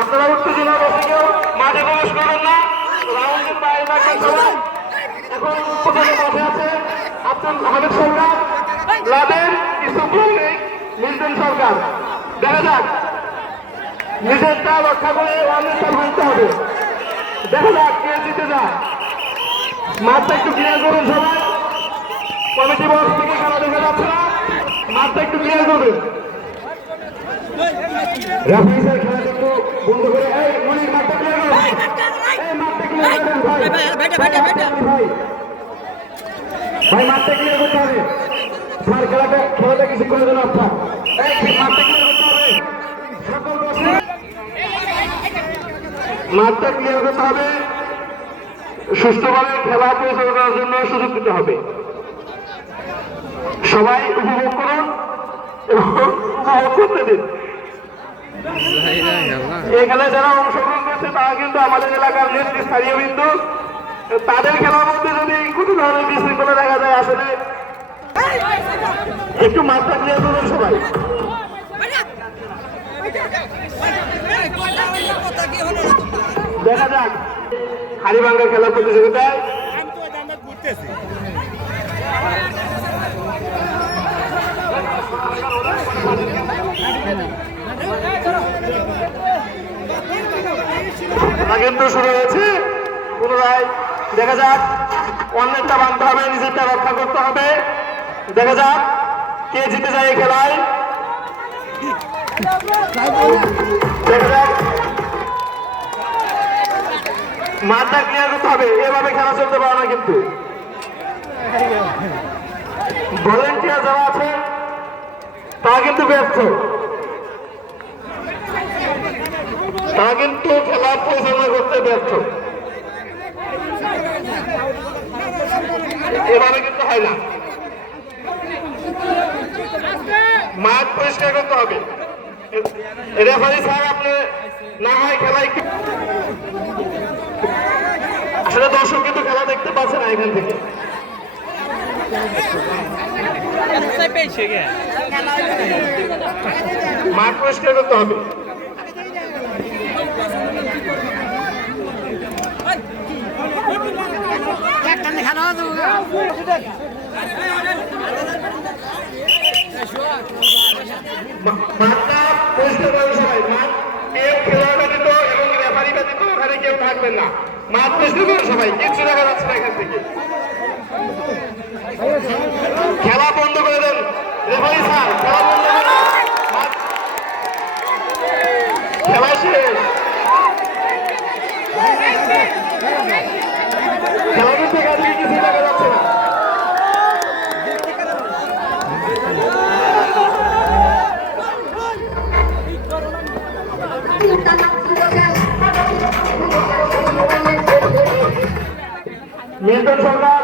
আপনারা উত্তেজনা বসে কেউ মাঠে প্রবেশ করবেন না। রাউন্ডের বাইরে রাখেন সবাই। এখন মাঠে আছে আব্দুল হামিদ সরকার, লাদেন, ইসুফ মল্লিক, মিল্টন সরকার। দেখা যাক নিজেরটা রক্ষা করে অন্যটা ভাঙতে হবে। দেখা যাক কে জিতে যায়। মাঠটা একটু ক্লিয়ার করুন সবাই। কমিটি বক্স থেকে খেলা দেখা যাচ্ছে না, মাঠটা একটু ক্লিয়ার করবেন। রেফারি স্যার খেলাটা একটু বন্ধ করে মনির মাঠটা ক্লিয়ার করুন। মাঠটা ক্লিয়ার করুন ভাই, ভাই মাঠটা ক্লিয়ার করতে হবে স্যার। খেলাটা কিছুক্ষণের জন্য আপনার মাঠটা ক্লিয়ার করতে হবে। সকল বসে মাঠটা ক্লিয়ার করতে হবে। সুষ্ঠুভাবে খেলা পরিচালনা করার জন্য সুযোগ দিতে হবে। সবাই উপভোগ করুন এবং উপভোগ করতে দিন। এখানে যারা অংশগ্রহণ করছে তারা কিন্তু আমাদের এলাকার নেতৃস্থানীয় বিন্দু। তাদের খেলার মধ্যে যদি কোনো ধরনের বিশৃঙ্খলা দেখা যায়, আসলে একটু মাঠটা ক্লিয়ার করুন সবাই। দেখা যাক হাড়িভাঙ্গা খেলার প্রতিযোগিতায় কিন্তু শুরু হয়েছে পুনরায়। দেখা যাক অন্যেরটা ভাঙতে হবে, নিজেরটা রক্ষা করতে হবে। দেখা যাক কে জিতে যায় এই খেলায়। দেখা যাক মাঠটা ক্লিয়ার করতে হবে। এভাবে খেলা চলতে পারে না কিন্তু। ভলেন্টিয়ার যারা আছে তারা কিন্তু ব্যর্থ। তারা কিন্তু খেলা পরিচালনা করতে ব্যর্থ। এভাবে কিন্তু হয় না। মাঠ পরিষ্কার করতে হবে। রেফারি স্যার আপনি না হয় খেলায় আসলে দর্শক কিন্তু খেলা দেখতে পাচ্ছে না এখান থেকে। মাঠ পরিষ্কার করতে হবে। মাঠটা পরিষ্কার করবে সবাই। মাঠ কেউ খেলোয়াড় ব্যতীত এবং রেফারি ব্যতীত ওখানে কেউ থাকবেন না। মাঠ পরিষ্কার করবে সবাই। কিচ্ছু দেখা যাচ্ছে না এখান থেকে। খেলা বন্ধ করে দেন রেফারি স্যার, খেলা বন্ধ করে দেন। খেলা শেষ। খেলা কিন্তু এখান থেকে কিছুই দেখা যাচ্ছে না। মিল্টন সরকার